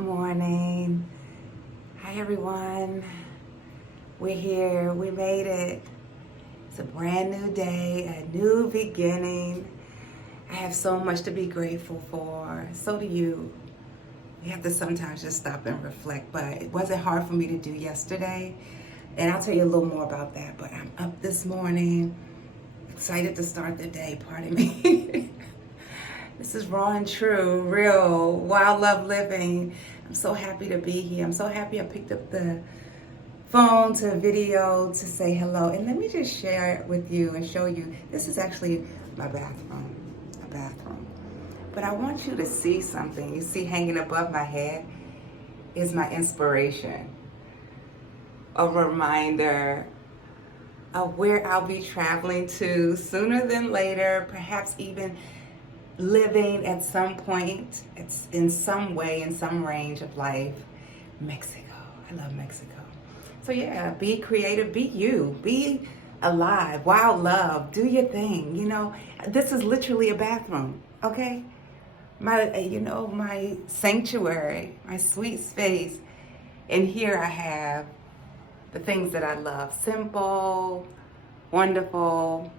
Good morning. Hi, everyone. We're here. We made it. It's a brand new day, a new beginning. I have so much to be grateful for. So do you. You have to sometimes just stop and reflect, but it wasn't hard for me to do yesterday. And I'll tell you a little more about that. But I'm up this morning, excited to start the day. Pardon me. This is raw and true, real, wild love living. I'm so happy to be here. I'm so happy I picked up the phone to video to say hello. And let me just share it with you and show you. This is actually my bathroom, a bathroom. But I want you to see something. You see hanging above my head is my inspiration. A reminder of where I'll be traveling to sooner than later, perhaps even living at some point, it's in some way, in some range of life. Mexico. I love Mexico. So yeah, be creative, be you, be alive, wild love, do your thing. You know, this is literally a bathroom, okay? My sanctuary, my sweet space. And here I have the things that I love. Simple, wonderful,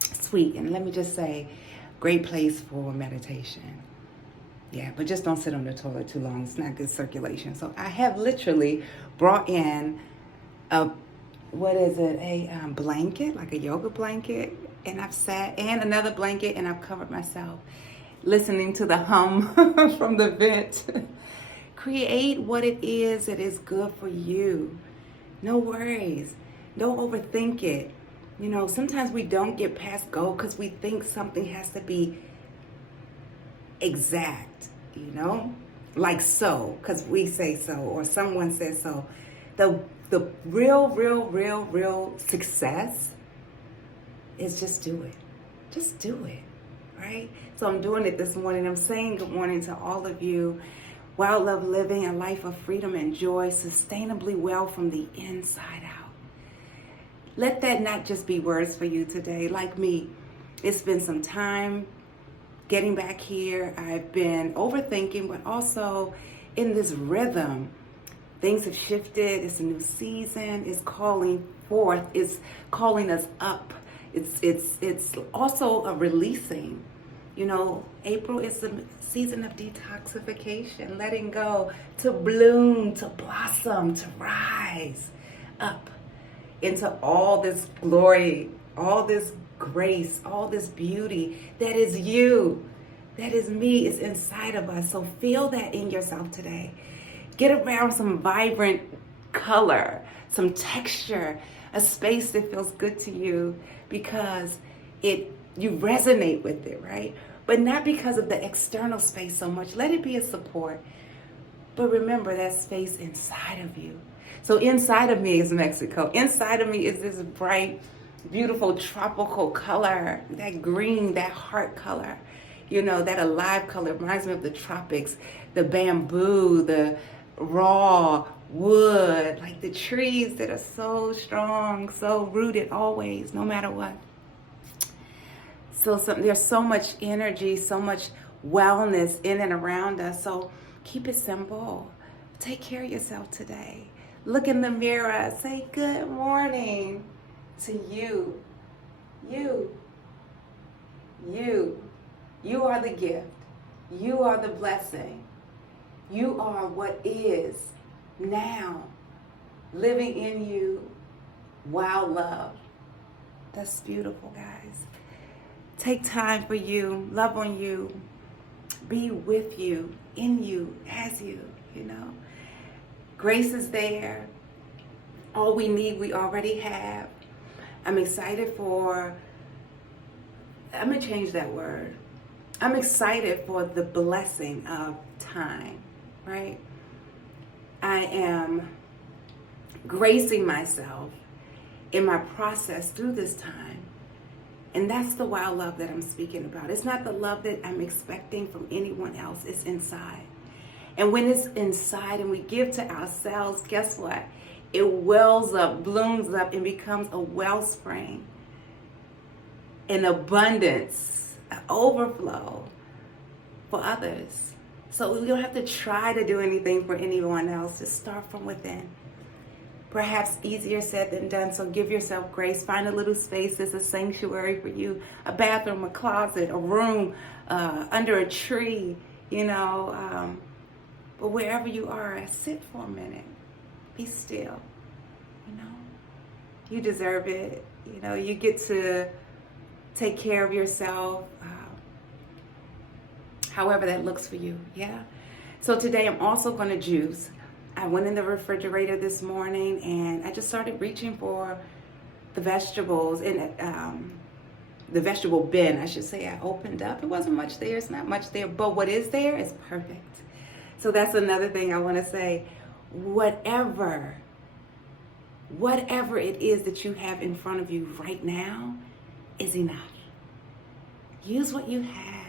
sweet. And let me just say, great place for meditation. Yeah, but just don't sit on the toilet too long. It's not good circulation. So I have literally brought in a blanket, like a yoga blanket, and I've sat, and another blanket, and I've covered myself, listening to the hum from the vent. Create what it is that is good for you. No worries. Don't overthink it. You know, sometimes we don't get past go because we think something has to be exact, you know? Like so, because we say so, or someone says so. The real success is just do it. Just do it, right? So I'm doing it this morning. I'm saying good morning to all of you. Wild love living a life of freedom and joy, sustainably well from the inside out. Let that not just be words for you today. Like me, it's been some time getting back here. I've been overthinking, but also in this rhythm. Things have shifted. It's a new season. It's calling forth. It's calling us up. It's also a releasing. You know, April is the season of detoxification, letting go, to bloom, to blossom, to rise up into all this glory, all this grace, all this beauty that is you, that is me, is inside of us. So feel that in yourself today. Get around some vibrant color, some texture, a space that feels good to you because you resonate with it, right? But not because of the external space so much. Let it be a support. But remember that space inside of you. So inside of me is Mexico. Inside of me is this bright, beautiful tropical color, that green, that heart color, you know, that alive color. Reminds me of the tropics, the bamboo, the raw wood, like the trees that are so strong, so rooted always, no matter what. So there's so much energy, so much wellness in and around us. So keep it simple. Take care of yourself today. Look in the mirror. Say good morning to you. You. You are the gift. You are the blessing. You are what is now. Living in you. Wild love. That's beautiful, guys. Take time for you. Love on you. Be with you, in you, as you, you know. Grace is there. All we need, we already have. I'm excited I'm going to change that word. I'm excited for the blessing of time, right? I am gracing myself in my process through this time. And that's the wild love that I'm speaking about. It's not the love that I'm expecting from anyone else. It's inside. And when it's inside and we give to ourselves, guess what? It wells up, blooms up, and becomes a wellspring, an abundance, an overflow for others. So we don't have to try to do anything for anyone else. Just start from within. Perhaps easier said than done, so give yourself grace. Find a little space that's a sanctuary for you, a bathroom, a closet, a room, under a tree, but wherever you are, sit for a minute. Be still, You deserve it. You get to take care of yourself, however that looks for you, yeah? So today I'm also going to juice. I went in the refrigerator this morning and I just started reaching for the vegetables in the vegetable bin, I should say. I opened up. It wasn't much there. It's not much there, but what is there is perfect. So that's another thing I want to say. Whatever it is that you have in front of you right now is enough. Use what you have.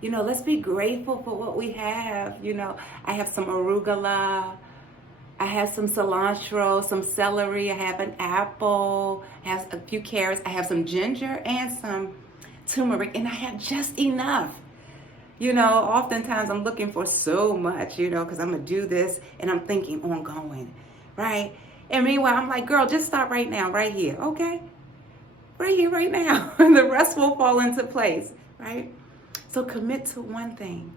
Let's be grateful for what we have. I have some arugula, I have some cilantro, some celery, I have an apple, I have a few carrots, I have some ginger and some turmeric, and I have just enough. Oftentimes I'm looking for so much, because I'm going to do this and I'm thinking ongoing, right? And meanwhile, I'm like, girl, just stop right now, right here, okay? Right here, right now. And the rest will fall into place, right? So commit to one thing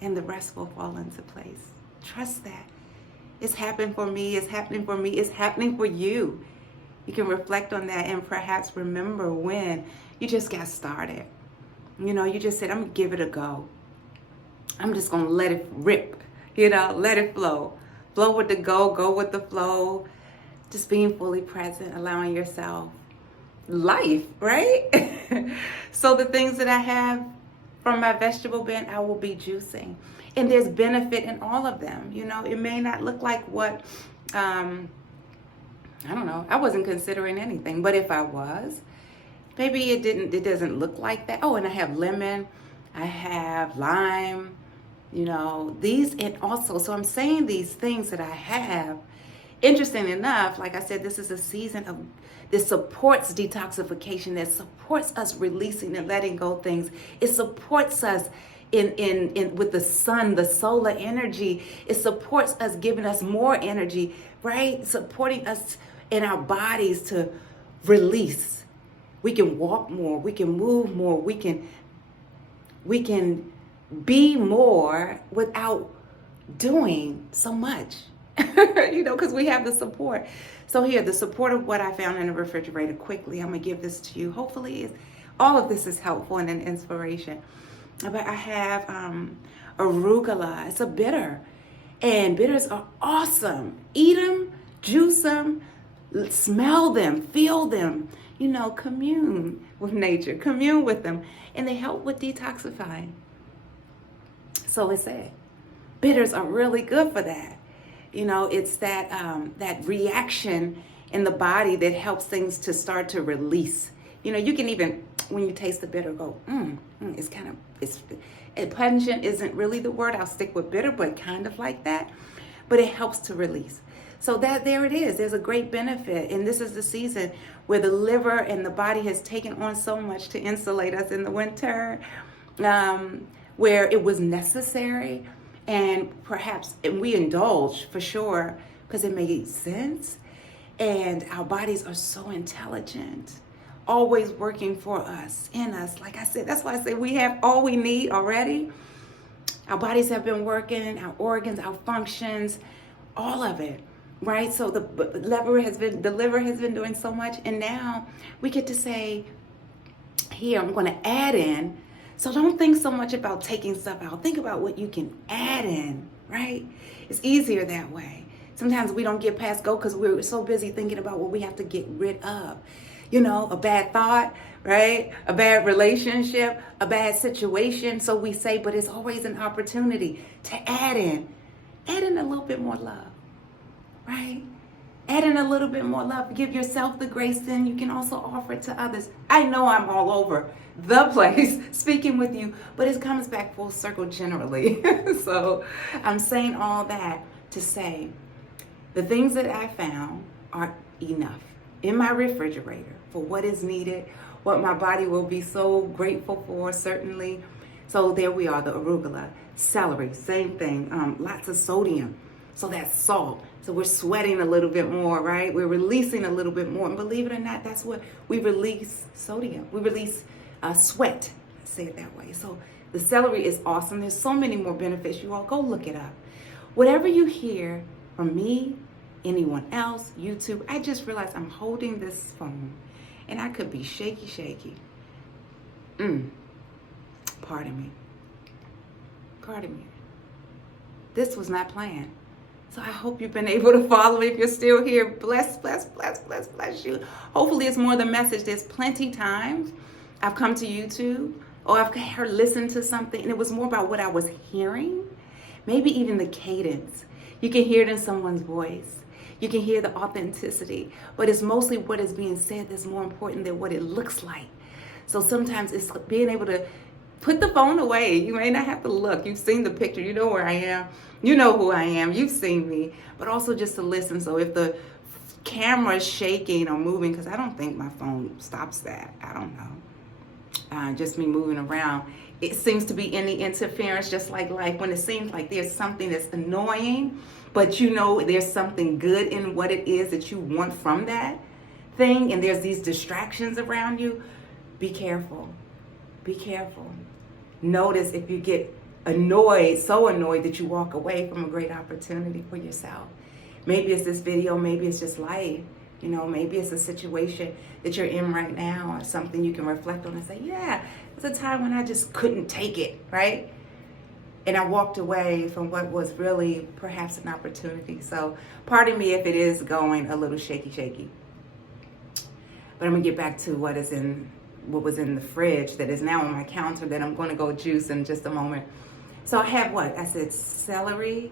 and the rest will fall into place. Trust that. It's happened for me. It's happening for me. It's happening for you. You can reflect on that and perhaps remember when you just got started. You just said, I'm going to give it a go. I'm just going to let it rip, let it flow. Flow with the go with the flow. Just being fully present, allowing yourself life, right? So the things that I have from my vegetable bin, I will be juicing. And there's benefit in all of them. It may not look like what, I don't know, I wasn't considering anything, but if I was, maybe it doesn't look like that. Oh, and I have lemon, I have lime, these, and also, so I'm saying these things that I have. Interesting enough, like I said, this is a season of, this supports detoxification, that supports us releasing and letting go things. It supports us in with the sun, the solar energy. It supports us, giving us more energy, right? Supporting us in our bodies to release. We can walk more, we can move more, we can be more without doing so much. Because we have the support. So here, the support of what I found in the refrigerator quickly. I'm going to give this to you. Hopefully, all of this is helpful and an inspiration. But I have arugula. It's a bitter. And bitters are awesome. Eat them, juice them, smell them, feel them. Commune with nature. Commune with them. And they help with detoxifying. So it's said. Bitters are really good for that. It's that reaction in the body that helps things to start to release. You can even, when you taste the bitter, go, it's kind of, pungent isn't really the word. I'll stick with bitter, but kind of like that. But it helps to release. So there it is. There's a great benefit. And this is the season where the liver and the body has taken on so much to insulate us in the winter, where it was necessary. And perhaps, and we indulge for sure because it made sense. And our bodies are so intelligent, always working for us, in us. Like I said, that's why I say we have all we need already. Our bodies have been working, our organs, our functions, all of it, right? So the liver has been doing so much. And now we get to say, here, I'm going to add in. So don't think so much about taking stuff out. Think about what you can add in, right? It's easier that way. Sometimes we don't get past go because we're so busy thinking about what we have to get rid of. A bad thought, right? A bad relationship, a bad situation. So we say, but it's always an opportunity to add in a little bit more love, right? Add in a little bit more love. Give yourself the grace, then you can also offer it to others. I know I'm all over the place speaking with you, but it comes back full circle generally. So I'm saying all that to say the things that I found are enough in my refrigerator for what is needed, what my body will be so grateful for, certainly. So there we are, the arugula. Celery, same thing. Lots of sodium. So that's salt. So we're sweating a little bit more, right? We're releasing a little bit more. And believe it or not, that's what we release, sodium. We release sweat. Let's say it that way. So the celery is awesome. There's so many more benefits. You all go look it up. Whatever you hear from me, anyone else, YouTube, I just realized I'm holding this phone and I could be shaky. Pardon me. This was not planned. So I hope you've been able to follow me. If you're still here, bless you. Hopefully it's more the message. There's plenty times I've come to YouTube or I've listened to something and it was more about what I was hearing. Maybe even the cadence. You can hear it in someone's voice. You can hear the authenticity, but it's mostly what is being said that's more important than what it looks like. So sometimes it's being able to put the phone away. You may not have to look. You've seen the picture. You know where I am. You know who I am. You've seen me. But also just to listen. So if the camera is shaking or moving, because I don't think my phone stops that. I don't know. Just me moving around. It seems to be any interference, just like life. When it seems like there's something that's annoying, but you know there's something good in what it is that you want from that thing, and there's these distractions around you, be careful. Be careful. Notice if you get annoyed, so annoyed that you walk away from a great opportunity for yourself. Maybe it's this video, maybe it's just life. You know, maybe it's a situation that you're in right now or something you can reflect on and say, yeah, there's a time when I just couldn't take it, right? And I walked away from what was really perhaps an opportunity. So pardon me if it is going a little shaky. But I'm gonna get back to what was in the fridge that is now on my counter that I'm gonna go juice in just a moment. So I have what? I said celery,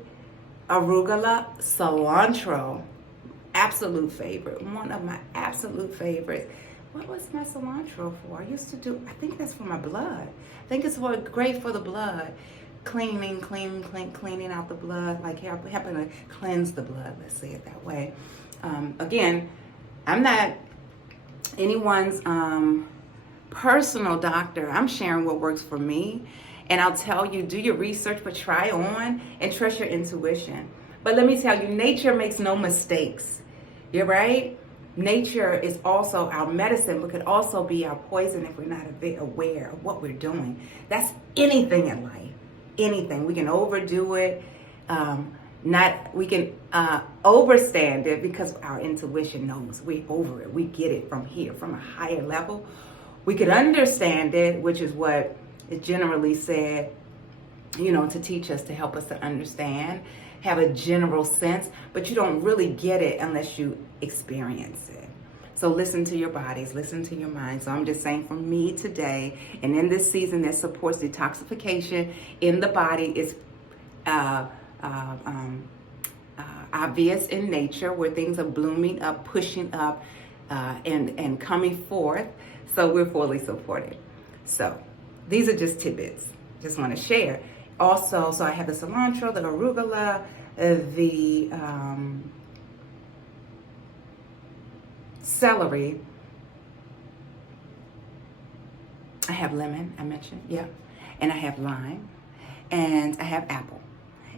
arugula, cilantro. Absolute favorite. One of my absolute favorites. What was my cilantro for? I used to do, I think that's for my blood. I think it's great for the blood. Cleaning out the blood, like helping to cleanse the blood, let's say it that way. Again, I'm not anyone's personal doctor. I'm sharing what works for me. And I'll tell you, do your research, but try on and trust your intuition. But let me tell you, nature makes no mistakes. You're right. Nature is also our medicine, but could also be our poison if we're not a bit aware of what we're doing. That's anything in life. Anything. We can overdo it. We can overstand it because our intuition knows we're over it. We get it from here, from a higher level. We could understand it, which is what is generally said, you know, to teach us, to help us to understand, have a general sense, but you don't really get it unless you experience it. So listen to your bodies, listen to your minds. So I'm just saying, for me today, and in this season that supports detoxification in the body, is obvious in nature, where things are blooming up, pushing up, and coming forth. So we're fully supported. So these are just tidbits. Just want to share. Also, so I have the cilantro, the arugula, the celery. I have lemon, I mentioned, yeah. And I have lime, and I have apple.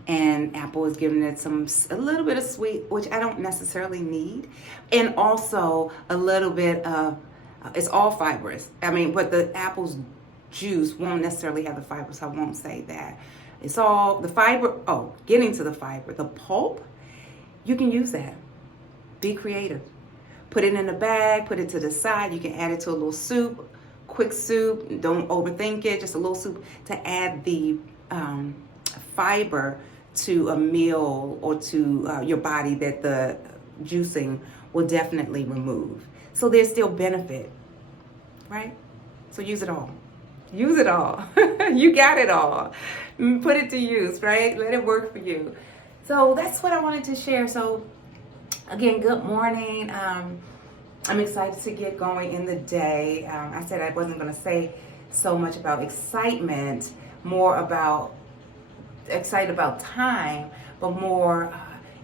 And apple is giving it a little bit of sweet, which I don't necessarily need. And also a little bit of, it's all fibrous. I mean, but the apple's juice won't necessarily have the fiber, so I won't say that. It's all the fiber. Oh, getting to the fiber. The pulp, you can use that. Be creative. Put it in a bag, put it to the side. You can add it to a little soup, quick soup. Don't overthink it, just a little soup to add the fiber to a meal or to your body that the juicing will definitely remove. So there's still benefit, right? So use it all. Use it all. You got it all. Put it to use, right? Let it work for you. So that's what I wanted to share. So again, good morning. I'm excited to get going in the day. I said I wasn't going to say so much about excitement, more about excited about time, but more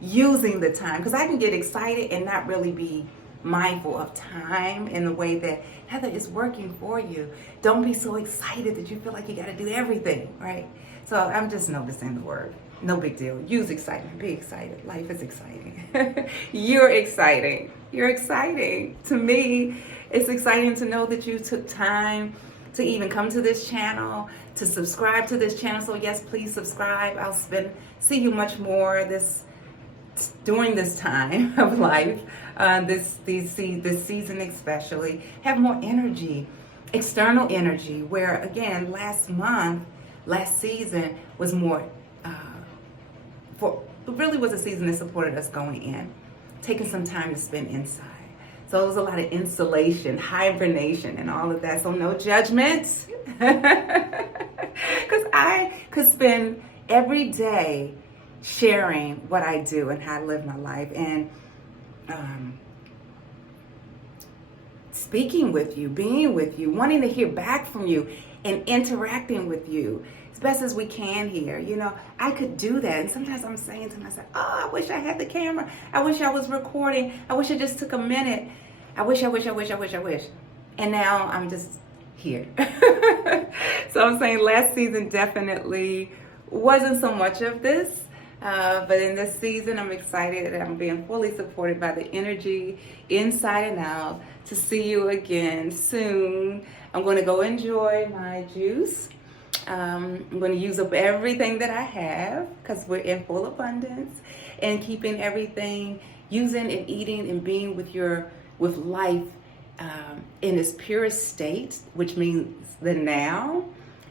using the time, because I can get excited and not really be mindful of time in the way that Heather is working for you. Don't be so excited that you feel like you got to do everything, right? So I'm just noticing the word. No big deal. Use excitement. Be excited. Life is exciting. You're exciting. You're exciting. To me, it's exciting to know that you took time to even come to this channel, to subscribe to this channel. So yes, please subscribe. I'll see you much more during this time of life, this season especially. Have more energy, external energy, where again, last season was more, it really was a season that supported us going in, taking some time to spend inside. So it was a lot of insulation, hibernation, and all of that. So no judgments, because I could spend every day sharing what I do and how I live my life, and speaking with you, being with you, wanting to hear back from you, and interacting with you as best as we can here. You know, I could do that. And sometimes I'm saying to myself, oh, I wish I had the camera. I wish I was recording. I wish I just took a minute. I wish. And now I'm just here. So I'm saying last season definitely wasn't so much of this. But in this season, I'm excited that I'm being fully supported by the energy inside and out to see you again soon. I'm going to go enjoy my juice. I'm going to use up everything that I have because we're in full abundance, and keeping everything, using and eating and being with life in its purest state, which means the now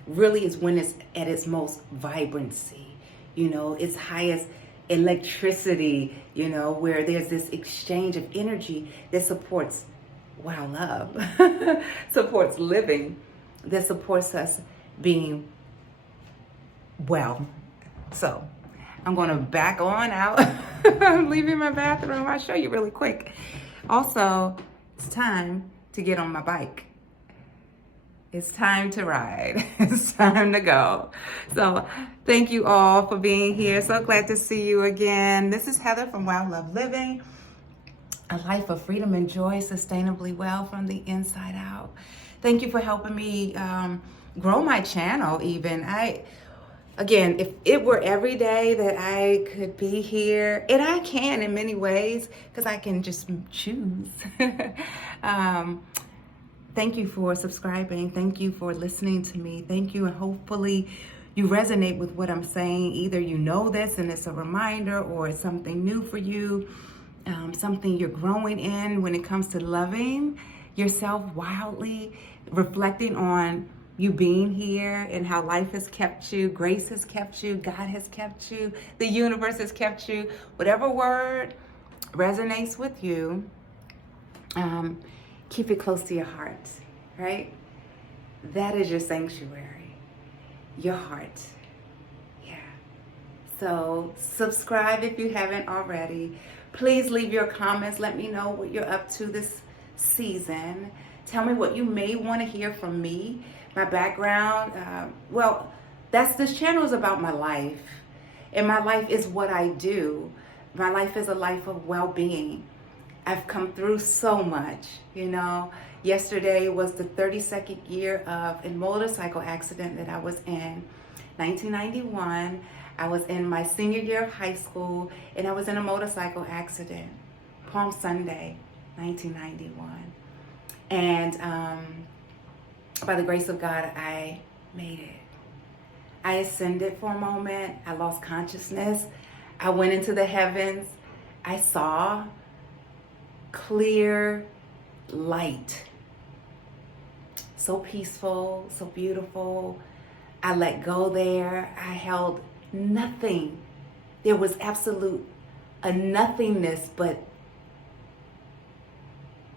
really is when it's at its most vibrancy. You know, its highest electricity, you know, where there's this exchange of energy that supports, love, supports living, that supports us being well. So I'm going to back on out. I'm leaving my bathroom. I'll show you really quick. Also, it's time to get on my bike. It's time to ride. It's time to go. So thank you all for being here. So glad to see you again. This is Heather from Wild Love Living, a life of freedom and joy, sustainably well from the inside out. Thank you for helping me grow my channel even. Again, if it were every day that I could be here, and I can in many ways, because I can just choose. Thank you for subscribing. Thank you for listening to me. Thank you, and hopefully you resonate with what I'm saying. Either you know this and it's a reminder, or it's something new for you, something you're growing in when it comes to loving yourself wildly, reflecting on you being here and how life has kept you, grace has kept you, God has kept you, the universe has kept you. Whatever word resonates with you, keep it close to your heart, right? That is your sanctuary, your heart. Yeah. So subscribe if you haven't already. Please leave your comments. Let me know what you're up to this season. Tell me what you may want to hear from me. My background, this channel is about my life. And my life is what I do. My life is a life of well-being. I've come through so much, you know. Yesterday was the 32nd year of a motorcycle accident that I was in. 1991, I was in my senior year of high school, and I was in a motorcycle accident. Palm Sunday, 1991. And by the grace of God, I made it. I ascended for a moment. I lost consciousness. I went into the heavens. I saw clear light. So peaceful, so beautiful. I let go there. I held nothing. There was a nothingness,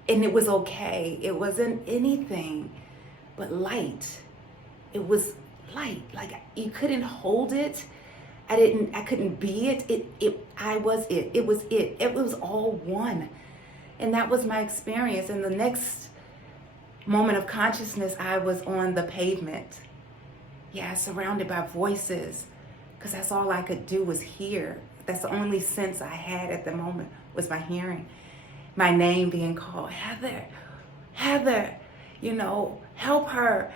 and it was okay. It wasn't anything but light. It was light. Like you couldn't hold it. I couldn't be it. I was it. It was it. It was all one. And that was my experience. In the next moment of consciousness, I was on the pavement. Yeah, surrounded by voices, because that's all I could do was hear. That's the only sense I had at the moment was my hearing. My name being called, Heather, Heather, you know, help her.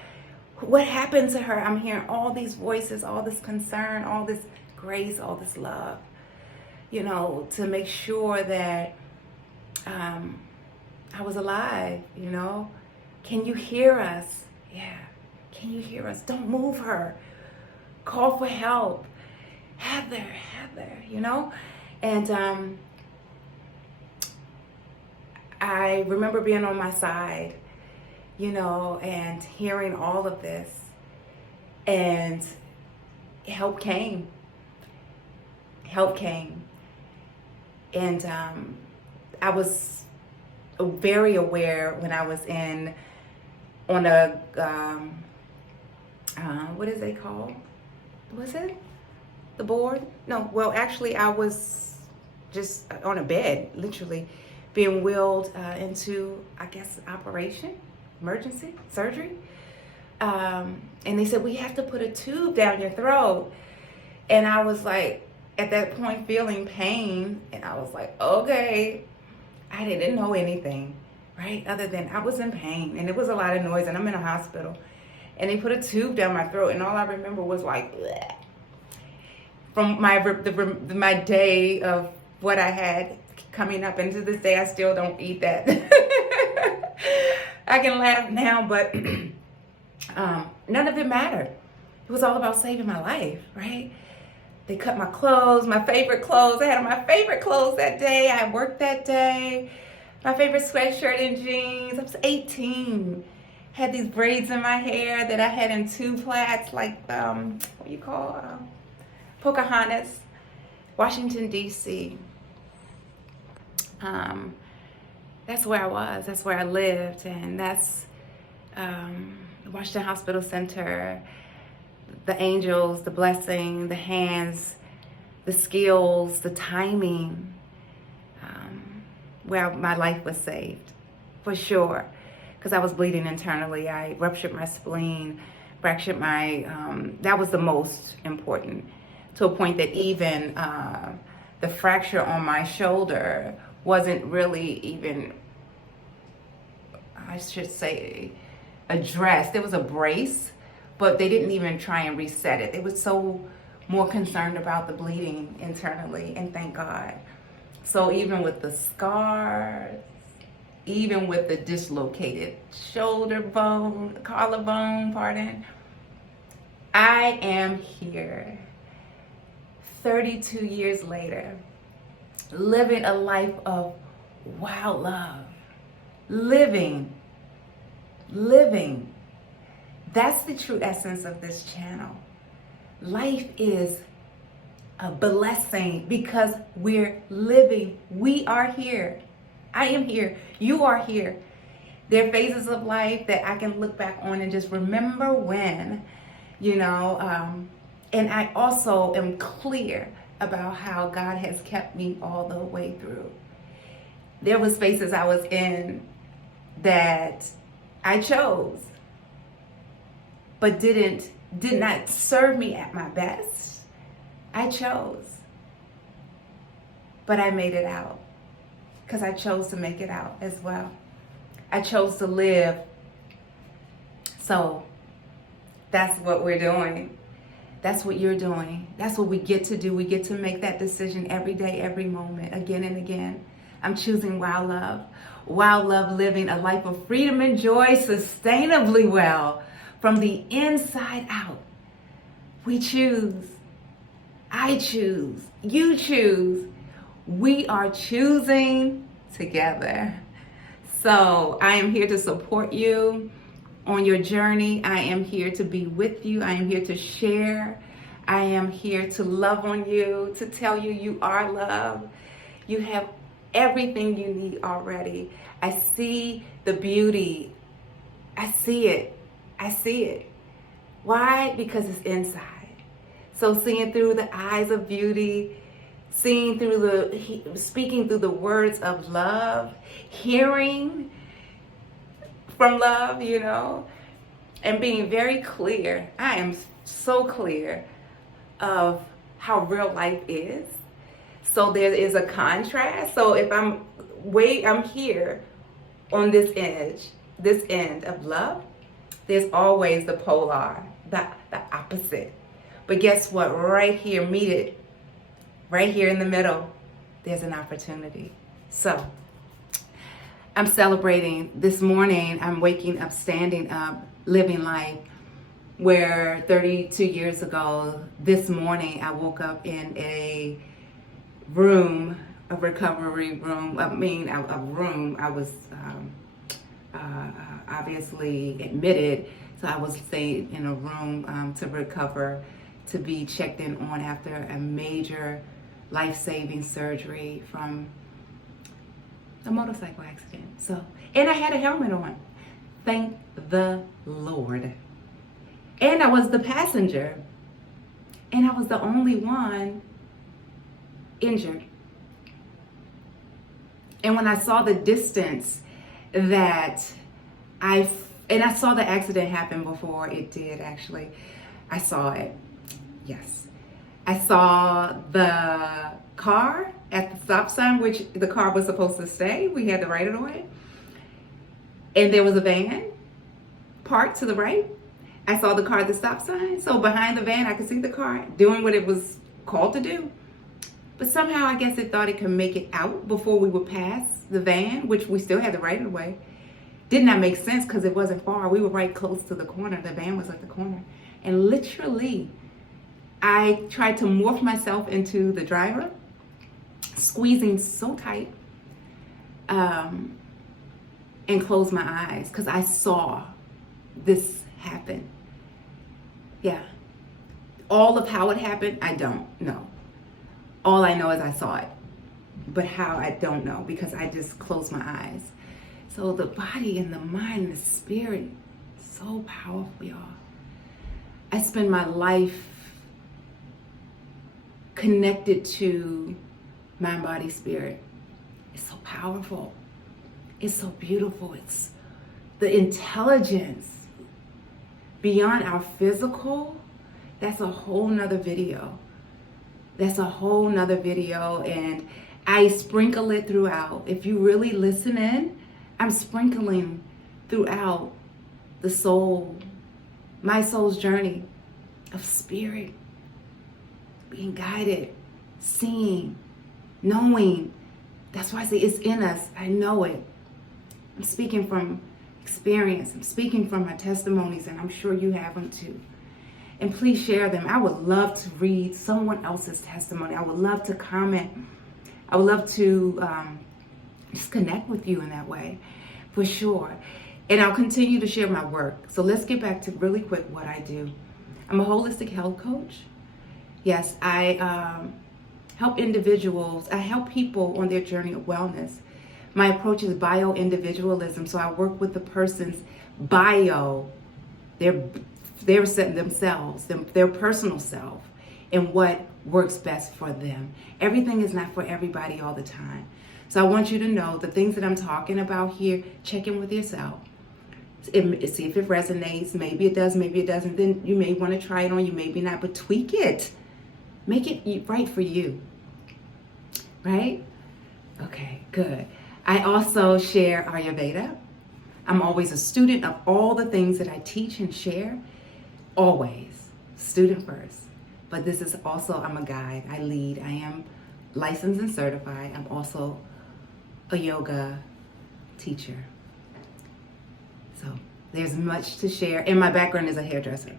What happened to her? I'm hearing all these voices, all this concern, all this grace, all this love, to make sure that I was alive, Can you hear us? Yeah. Can you hear us? Don't move her. Call for help. Heather, And I remember being on my side, and hearing all of this. And help came. Help came. And I was very aware when I was on a, what is it called? Was it the board? No, well, actually I was just on a bed, literally being wheeled into, I guess, emergency surgery. And they said, we have to put a tube down your throat. And I was like, at that point, feeling pain. And I was like, okay. I didn't know anything, right? Other than I was in pain and it was a lot of noise and I'm in a hospital. And they put a tube down my throat and all I remember was like, bleh. From my day of what I had coming up, and to this day I still don't eat that. I can laugh now, but none of it mattered. It was all about saving my life, right? They cut my clothes, my favorite clothes. I had on my favorite clothes that day. I worked that day. My favorite sweatshirt and jeans. I was 18. Had these braids in my hair that I had in 2 plaits, like, what do you call, Pocahontas, Washington, D.C. That's where I was. That's where I lived. And that's Washington Hospital Center. The angels, the blessing, the hands, the skills, the timing, where my life was saved, for sure. Because I was bleeding internally. I ruptured my spleen, fractured that was the most important, to a point that even the fracture on my shoulder wasn't really even, I should say, addressed. There was a brace, but they didn't even try and reset it. They were so more concerned about the bleeding internally, and thank God. So even with the scars, even with the dislocated collarbone, I am here 32 years later, living a life of wild love. Living. That's the true essence of this channel. Life is a blessing because we're living. We are here. I am here. You are here. There are phases of life that I can look back on and just remember when, and I also am clear about how God has kept me all the way through. There was spaces I was in that I chose, but did not serve me at my best. I chose, but I made it out because I chose to make it out as well. I chose to live. So that's what we're doing. That's what you're doing. That's what we get to do. We get to make that decision every day, every moment, again and again. I'm choosing wild love. Wild love, living a life of freedom and joy, sustainably well, from the inside out. We choose. I choose. You choose. We are choosing together. So I am here to support you on your journey. I am here to be with you. I am here to share. I am here to love on you, to tell you you are loved. You have everything you need already. I see the beauty. I see it. I see it. Why? Because it's inside. So seeing through the eyes of beauty, speaking through the words of love, hearing from love, and being very clear. I am so clear of how real life is. So there is a contrast. So if I'm here on this end of love, There's always the polar, the opposite. But guess what? Right here, meet it. Right here in the middle, there's an opportunity. So, I'm celebrating this morning. I'm waking up, standing up, living life. Where 32 years ago, this morning, I woke up in a room, a recovery room. A room. I was obviously admitted, so I was staying in a room to recover, to be checked in on after a major life-saving surgery from a motorcycle accident. So, and I had a helmet on. Thank the Lord. And I was the passenger. And I was the only one injured. And when I saw the distance that I saw the accident happen before it did, actually. I saw it. Yes. I saw the car at the stop sign, which the car was supposed to stay. We had the right of way. And there was a van parked to the right. I saw the car at the stop sign. So behind the van, I could see the car doing what it was called to do. But somehow, I guess it thought it could make it out before we would pass the van, which we still had the right of way. Did not make sense because it wasn't far. We were right close to the corner. The van was at the corner. And literally, I tried to morph myself into the driver, squeezing so tight, and close my eyes because I saw this happen. Yeah. All of how it happened, I don't know. All I know is I saw it. But how, I don't know, because I just closed my eyes. So the body and the mind and the spirit, so powerful, y'all. I spend my life connected to mind, body, spirit. It's so powerful. It's so beautiful. It's the intelligence beyond our physical. That's a whole nother video. That's a whole nother video, and I sprinkle it throughout. If you really listen in, I'm sprinkling throughout the soul, my soul's journey of spirit, being guided, seeing, knowing. That's why I say it's in us. I know it. I'm speaking from experience. I'm speaking from my testimonies, and I'm sure you have them too. And please share them. I would love to read someone else's testimony. I would love to comment. I would love to just connect with you in that way, for sure. And I'll continue to share my work. So let's get back to really quick what I do. I'm a holistic health coach. Yes, I help individuals. I help people on their journey of wellness. My approach is bio-individualism. So I work with the person's bio, their themselves, their personal self, and what works best for them. Everything is not for everybody all the time. So I want you to know the things that I'm talking about here, check in with yourself. See if it resonates. Maybe it does, maybe it doesn't. Then you may want to try it on, you maybe not, but tweak it. Make it right for you. Right? Okay, good. I also share Ayurveda. I'm always a student of all the things that I teach and share. Always. Student first. But this is also, I'm a guide. I lead. I am licensed and certified. I'm also a yoga teacher. So there's much to share. And my background is a hairdresser.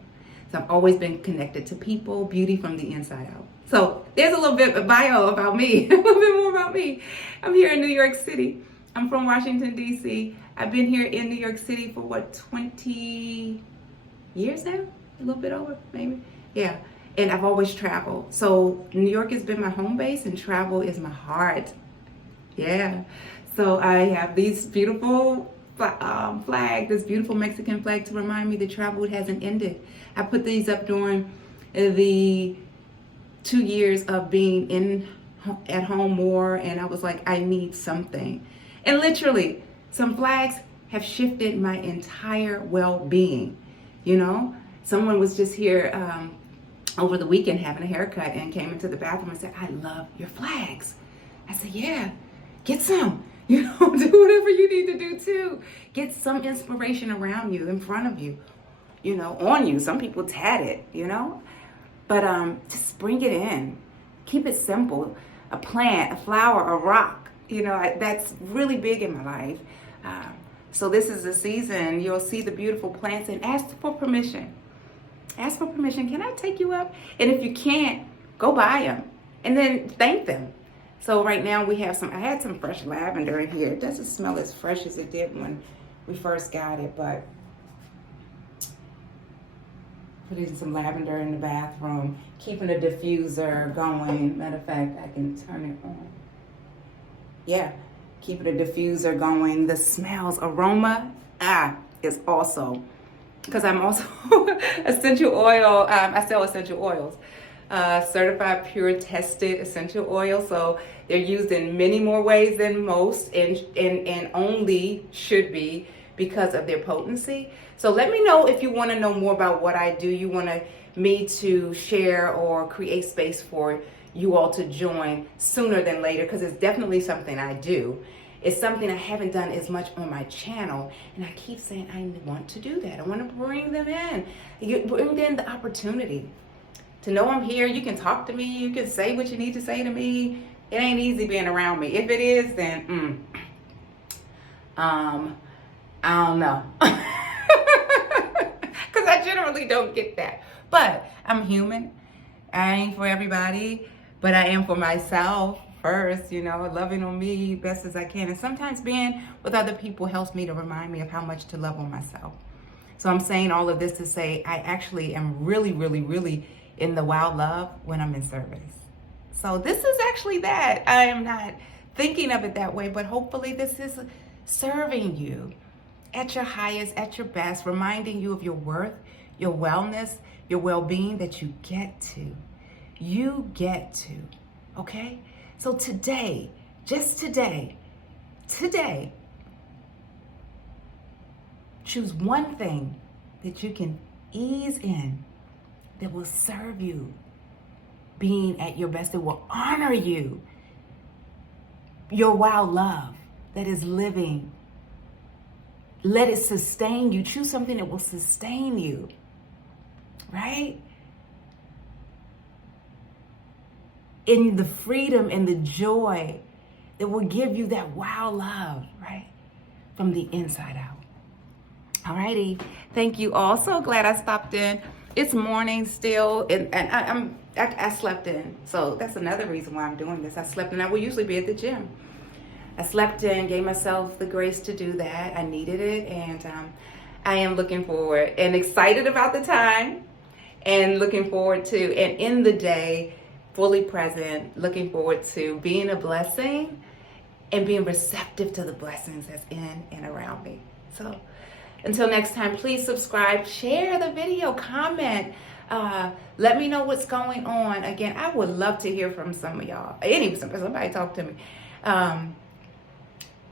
So I've always been connected to people, beauty from the inside out. So there's a little bit of bio about me, a little bit more about me. I'm here in New York City. I'm from Washington, D.C. I've been here in New York City for 20 years now? A little bit over, maybe. Yeah. And I've always traveled. So New York has been my home base and travel is my heart. Yeah. So I have these beautiful flag, this beautiful Mexican flag to remind me that travel hasn't ended. I put these up during the 2 years of being at home more, and I was like, I need something. And literally, some flags have shifted my entire well-being. You know, someone was just here over the weekend having a haircut and came into the bathroom and said, I love your flags. I said, yeah, get some. You know, do whatever you need to do too. Get some inspiration around you, in front of you, you know, on you. Some people tat it, you know. But just bring it in. Keep it simple. A plant, a flower, a rock. You know, that's really big in my life. So this is the season. You'll see the beautiful plants and ask for permission. Ask for permission. Can I take you up? And if you can't, go buy them and then thank them. So right now we have I had some fresh lavender in here. It doesn't smell as fresh as it did when we first got it, but putting some lavender in the bathroom, keeping a diffuser going. Matter of fact, I can turn it on. Yeah, keeping a diffuser going. The smells, aroma, is also, because I'm also essential oil, I sell essential oils. Certified pure tested essential oil, so they're used in many more ways than most, and only should be because of their potency. So let me know if you want to know more about what I do. You want me to share or create space for you all to join sooner than later, because it's definitely something I do. It's something I haven't done as much on my channel, and I keep saying I want to do that. I want to bring them in. You bring in the opportunity to know I'm here. You can talk to me. You can say what you need to say to me. It ain't easy being around me. If it is, then I don't know. Because I generally don't get that. But I'm human. I ain't for everybody, but I am for myself first, you know, loving on me best as I can. And sometimes being with other people helps me to remind me of how much to love on myself. So I'm saying all of this to say I actually am really, really, really in the wild love when I'm in service. So this is actually that. I am not thinking of it that way, but hopefully this is serving you at your highest, at your best, reminding you of your worth, your wellness, your well-being that you get to. You get to, okay? So today, just today, choose one thing that you can ease in that will serve you being at your best, that will honor you, your wild love that is living. Let it sustain you. Choose something that will sustain you, right? In the freedom and the joy that will give you that wild love, right? From the inside out. Alrighty, thank you all. So glad I stopped in. It's morning still, and I slept in. So that's another reason why I'm doing this. I slept in. I will usually be at the gym. I slept in, gave myself the grace to do that. I needed it, and I am looking forward and excited about the time, and looking forward to, and in the day, fully present, looking forward to being a blessing and being receptive to the blessings that's in and around me. So until next time, please subscribe, share the video, comment. Let me know what's going on. Again, I would love to hear from some of y'all. Somebody talk to me.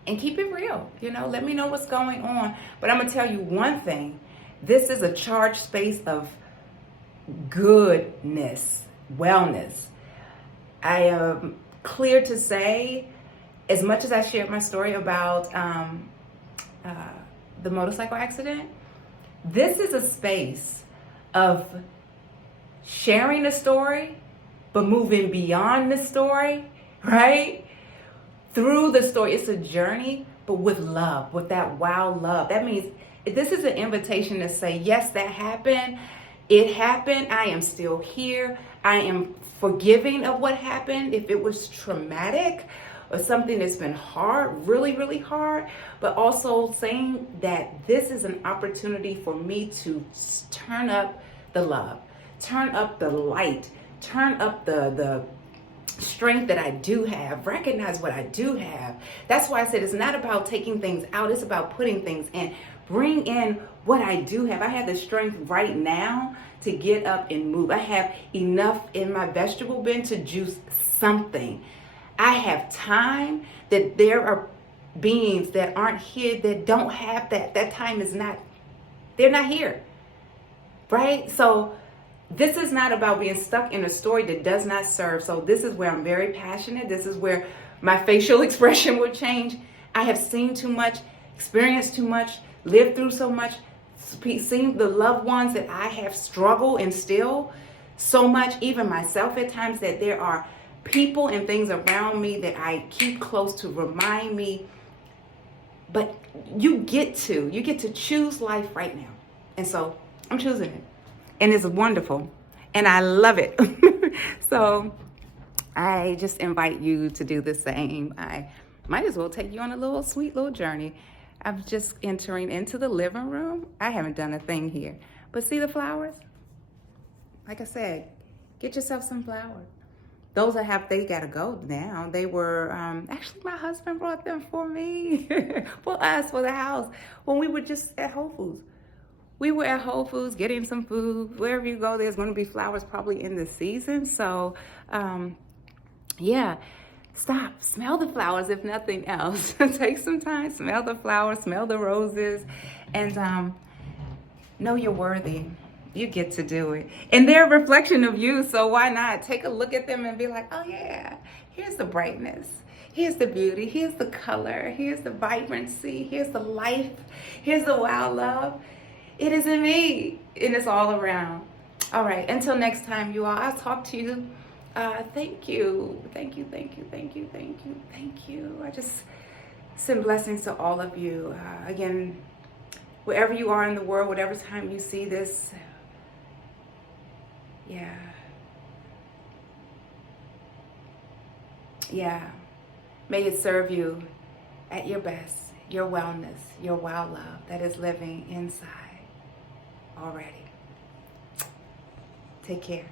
And keep it real, you know, let me know what's going on. But I'm gonna tell you one thing. This is a charged space of goodness, wellness. I am clear to say, as much as I shared my story about the motorcycle accident, this is a space of sharing a story, but moving beyond the story, right? Through the story. It's a journey, but with love, with that wild love. That means this is an invitation to say, yes, that happened. It happened. I am still here. I am forgiving of what happened. If it was traumatic or something that's been hard, really, really hard, but also saying that this is an opportunity for me to turn up the love, turn up the light, turn up the strength that I do have, recognize what I do have. That's why I said it's not about taking things out, it's about putting things in. Bring in what I do have. I have the strength right now to get up and move. I have enough in my vegetable bin to juice something. I have time that there are beings that aren't here that don't have that. That time is not, they're not here, right? So this is not about being stuck in a story that does not serve. So this is where I'm very passionate. This is where my facial expression will change. I have seen too much, experienced too much, lived through so much, seen the loved ones that I have struggled and still so much, even myself at times, that there are people and things around me that I keep close to remind me. But you get to choose life right now. And so I'm choosing it. And it's wonderful. And I love it. So I just invite you to do the same. I might as well take you on a little sweet little journey. I'm just entering into the living room. I haven't done a thing here. But see the flowers? Like I said, get yourself some flowers. Those they gotta go now. They were, actually my husband brought them for me, for us, for the house, when we were just at Whole Foods. We were at Whole Foods getting some food. Wherever you go, there's gonna be flowers probably in the season. So, yeah, stop, smell the flowers if nothing else. Take some time, smell the flowers, smell the roses, and know you're worthy. You get to do it. And they're a reflection of you, so why not? Take a look at them and be like, oh yeah, here's the brightness. Here's the beauty. Here's the color. Here's the vibrancy. Here's the life. Here's the wow love. It is in me, and it's all around. All right, until next time, you all, I'll talk to you. Thank you. Thank you, thank you, thank you, thank you, thank you. I just send blessings to all of you. Again, wherever you are in the world, whatever time you see this, yeah. May it serve you at your best, your wellness, your wow love that is living inside already. Take care.